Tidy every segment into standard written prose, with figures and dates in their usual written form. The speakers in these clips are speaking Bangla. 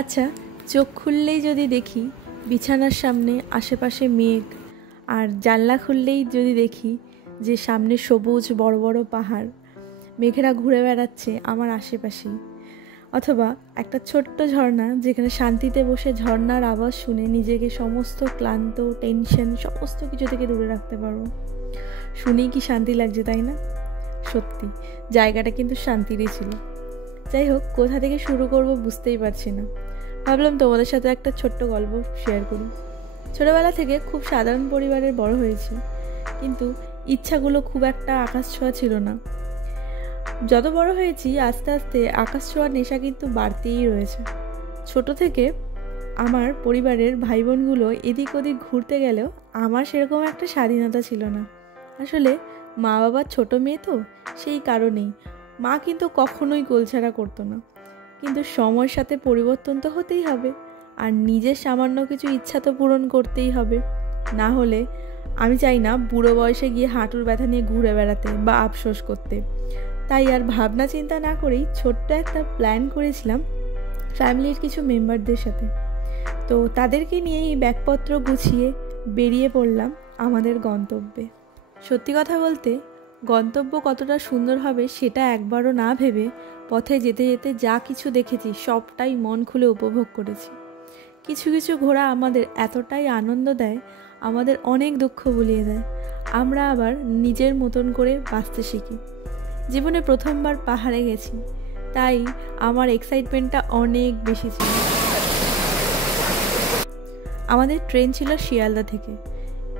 আচ্ছা, চোখ খুললেই যদি দেখি বিছানার সামনে আশেপাশে মেঘ, আর জানলা খুললেই যদি দেখি যে সামনে সবুজ বড় বড় পাহাড়, মেঘেরা ঘুরে বেড়াচ্ছে আমার আশেপাশেই, অথবা একটা ছোট্ট ঝর্ণা যেখানে শান্তিতে বসে ঝর্ণার আওয়াজ শুনে নিজেকে সমস্ত ক্লান্ত টেনশন সমস্ত কিছু থেকে দূরে রাখতে পারবো, শুনেই কি শান্তি লাগছে, তাই না? সত্যি জায়গাটা কিন্তু শান্তিরই ছিল। যাই হোক, কোথা থেকে শুরু করব বুঝতেই পারছি না। ভাবলাম তোমাদের সাথে একটা ছোট্ট গল্প শেয়ার করি। ছোটোবেলা থেকে খুব সাধারণ পরিবারের বড় হয়েছি, কিন্তু ইচ্ছাগুলো খুব একটা আকাশ ছোঁয়া ছিল না। যত বড় হয়েছি আস্তে আস্তে আকাশ ছোঁয়ার নেশা কিন্তু বাড়তেই রয়েছে। ছোট থেকে আমার পরিবারের ভাই বোনগুলো এদিক ওদিক ঘুরতে গেলেও আমার সেরকম একটা স্বাধীনতা ছিল না। আসলে মা বাবার ছোট মেয়ে তো, সেই কারণেই মা কিন্তু কখনোই গোলছাড়া করতো না। কিন্তু সময়ের সাথে পরিবর্তন তো হতেই হবে, আর নিজের সামান্য কিছু ইচ্ছা তো পূরণ করতেই হবে। না হলে আমি চাই না বুড়ো বয়সে গিয়ে হাঁটুর ব্যথা নিয়ে ঘুরে বেড়াতে বা আফসোস করতে। তাই আর ভাবনা চিন্তা না করেই ছোট্ট একটা প্ল্যান করেছিলাম ফ্যামিলির কিছু মেম্বারদের সাথে। তো তাদেরকে নিয়ে এই ব্যাগপত্র গুছিয়ে বেরিয়ে পড়লাম আমাদের গন্তব্যে। সত্যি কথা বলতে, গন্তব্য কতটা সুন্দর হবে সেটা একবারও না ভেবে পথে যেতে যেতে যা কিছু দেখেছি সবটাই মন খুলে উপভোগ করেছি। কিছু কিছু ঘোরা আমাদের এতটাই আনন্দ দেয়, আমাদের অনেক দুঃখ ভুলিয়ে দেয়। আমরা আবার নিজের মতন করে বাঁচতে শিখি। জীবনে প্রথমবার পাহাড়ে গেছি, তাই আমার এক্সাইটমেন্টটা অনেক বেশি ছিল। আমাদের ট্রেন ছিল শিয়ালদা থেকে,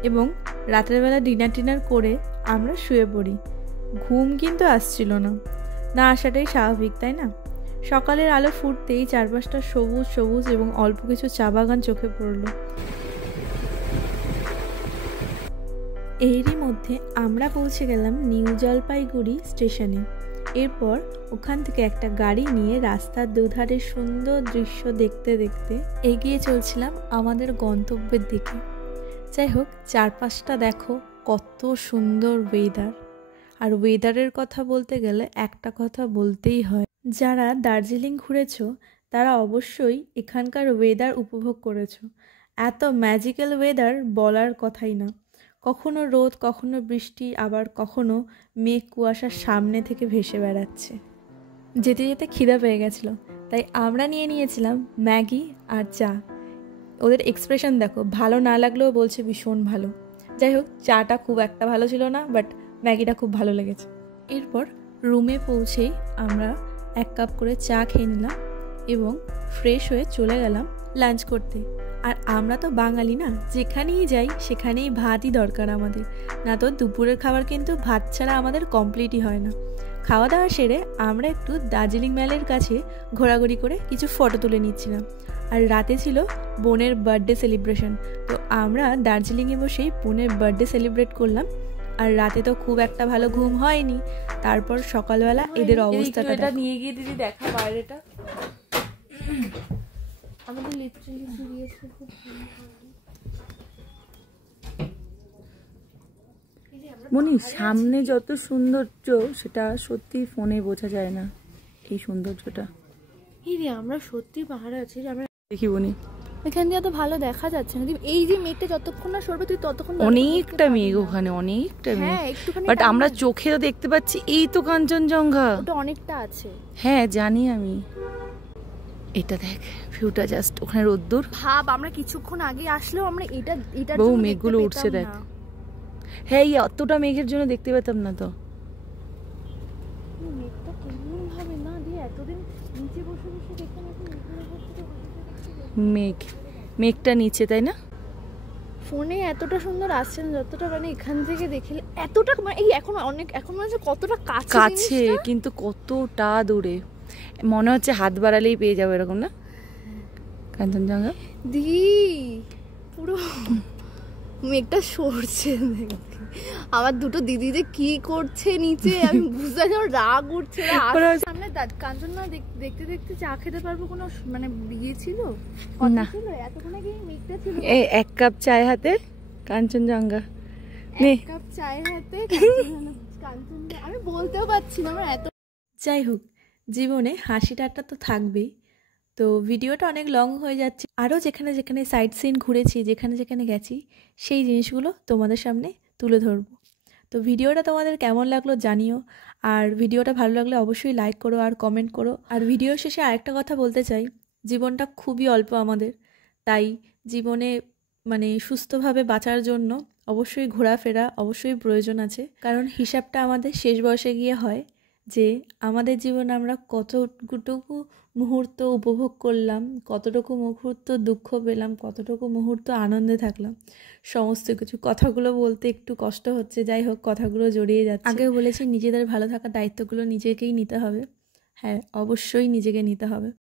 এবং রাতের বেলা ডিনার করে আমরা শুয়ে পড়ি। ঘুম কিন্তু আসছিল না, না আসাটাই স্বাভাবিক, তাই না? সকালের আলো ফুটতেই চারপাশটা সবুজ সবুজ এবং অল্প কিছু চা বাগান চোখে পড়ল। এরই মধ্যে আমরা পৌঁছে গেলাম নিউ জলপাইগুড়ি স্টেশনে। এরপর ওখান থেকে একটা গাড়ি নিয়ে রাস্তার দুধারে সুন্দর দৃশ্য দেখতে দেখতে এগিয়ে চলছিলাম আমাদের গন্তব্যের দিকে। যাই হোক, চারপাশটা দেখো কত সুন্দর ওয়েদার। আর ওয়েদারের কথা বলতে গেলে একটা কথা বলতেই হয়, যারা দার্জিলিং ঘুরেছো তারা অবশ্যই এখানকার ওয়েদার উপভোগ করেছো। এত ম্যাজিক্যাল ওয়েদার বলার কথাই না। কখনো রোদ, কখনো বৃষ্টি, আবার কখনো মেঘ কুয়াশার সামনে থেকে ভেসে বেড়াচ্ছে। যেতে যেতে খিদা পেয়ে গেছিলো, তাই আমরা নিয়ে নিয়েছিলাম ম্যাগি আর চা। ওদের এক্সপ্রেশন দেখো, ভালো না লাগলেও বলছে ভীষণ ভালো। যাই হোক, চাটা খুব একটা ভালো ছিল না, বাট ম্যাগিটা খুব ভালো লেগেছে। এরপর রুমে পৌঁছেই আমরা 1 কাপ করে চা খেয়ে নিলাম এবং ফ্রেশ হয়ে চলে গেলাম লাঞ্চ করতে। আর আমরা তো বাঙালি না, যেখানেই যাই সেখানেই ভাতই দরকার আমাদের, না তো দুপুরের খাবার কিন্তু ভাত ছাড়া আমাদের কমপ্লিটই হয় না। খাওয়া দাওয়া সেরে আমরা একটু দার্জিলিং ম্যালের কাছে ঘোরাঘুরি করে কিছু ফটো তুলে নিচ্ছিলাম। আর রাতে ছিল বোনের বার্থডে সেলিব্রেশন, তো আমরা দার্জিলিংয়ে বসেই বোনের বার্থডে সেলিব্রেট করলাম। আর রাতে তো খুব একটা ভালো ঘুম হয়নি। তারপর সকালবেলা এদের অবস্থাটা নিয়ে গিয়ে দিদি দেখা বাইরেটা আমাদের লিটারালি সিরিয়াসলি খুব মনি, সামনে যত সৌন্দর্য সেটা সত্যি ফোনে বোঝা যায় না, এই সৌন্দর্যটা। আমরা সত্যি পাহাড়ে আছি, আমরা দেখি বনি, এখান দিয়ে তো ভালো দেখা যাচ্ছে না। এই যে মেঘটা যতক্ষণ না সরবে তুই ততক্ষণ অনেকটা মেঘ ওখানে, অনেকটা মেঘ, বাট আমরা চোখে তো দেখতে পাচ্ছি এই তো কাঞ্চনজঙ্ঘা, ওটা অনেকটা আছে। হ্যাঁ জানি আমি। এটা দেখ ভিউটা, জাস্ট ওখানে রোদ্দুর। ভাব আমরা কিছুক্ষণ আগে আসলেও আমরা এটা বহু মেঘগুলো উঠছে দেখ। হ্যাঁ, এই অতটা মেঘের জন্য দেখতে পেতাম না তো। মেঘটা কেমন ভাবে না দিয়ে এতদিন নিচে বসে বসে দেখতাম, মেঘটা নিচে, তাই না? ফোনে এতটা সুন্দর আসছে না যতটা মানে এখান থেকে দেখলে এতটা এই এখন মনে হচ্ছে কতটা কাছে, কিন্তু কতটা দূরে। মনে হচ্ছে হাত বাড়ালেই পেয়ে যাবো, এরকম না কাঞ্চনজঙ্ঘা? দি পুরো মেঘটা সরছে। আমার দুটো দিদি যে কি করছে নিচে আমি বুঝতে পারছি, আমার রাগ উঠছে। সামনে কাঞ্চনজঙ্ঘা দেখতে দেখতে চা খেতে পারবো কোনো মানে বিয়ে ছিল না? এতক্ষণে কি মেঘটা ছিল? 1 কাপ চায় হাতে কাঞ্চনজঙ্ঘা, 1 কাপ চায় হাতে কাঞ্চনজঙ্ঘা। আমি বলতেও পারছি না আমার এত। যাই হোক, জীবনে হাসি ঠাট্টা তো থাকবেই, তো ভিডিওটা অনেক লং হয়ে যাচ্ছে, আরও যেখানে যেখানে সাইট সিন ঘুরেছি, যেখানে যেখানে গেছি, সেই জিনিসগুলো তোমাদের সামনে তুলে ধরবো। তো ভিডিওটা তোমাদের কেমন লাগলো জানিও, আর ভিডিওটা ভালো লাগলে অবশ্যই লাইক করো আর কমেন্ট করো। আর ভিডিও শেষে আরেকটা কথা বলতে চাই, জীবনটা খুবই অল্প আমাদের, তাই জীবনে মানে সুস্থভাবে বাঁচার জন্য অবশ্যই ঘোরাফেরা অবশ্যই প্রয়োজন আছে। কারণ হিসাবটা আমাদের শেষ বয়সে গিয়ে হয় যে আমাদের জীবনে আমরা কতটুকু মুহূর্ত উপভোগ করলাম, কতটুকু মুহূর্ত দুঃখ পেলাম, কতটুকু মুহূর্ত আনন্দে থাকলাম, সমস্ত কিছু। কথাগুলো বলতে একটু কষ্ট হচ্ছে, যাই হোক কথাগুলো জড়িয়ে যাচ্ছে। আগেও বলেছি নিজেদের ভালো থাকার দায়িত্বগুলো নিজেকেই নিতে হবে। হ্যাঁ, অবশ্যই নিজেকে নিতে হবে।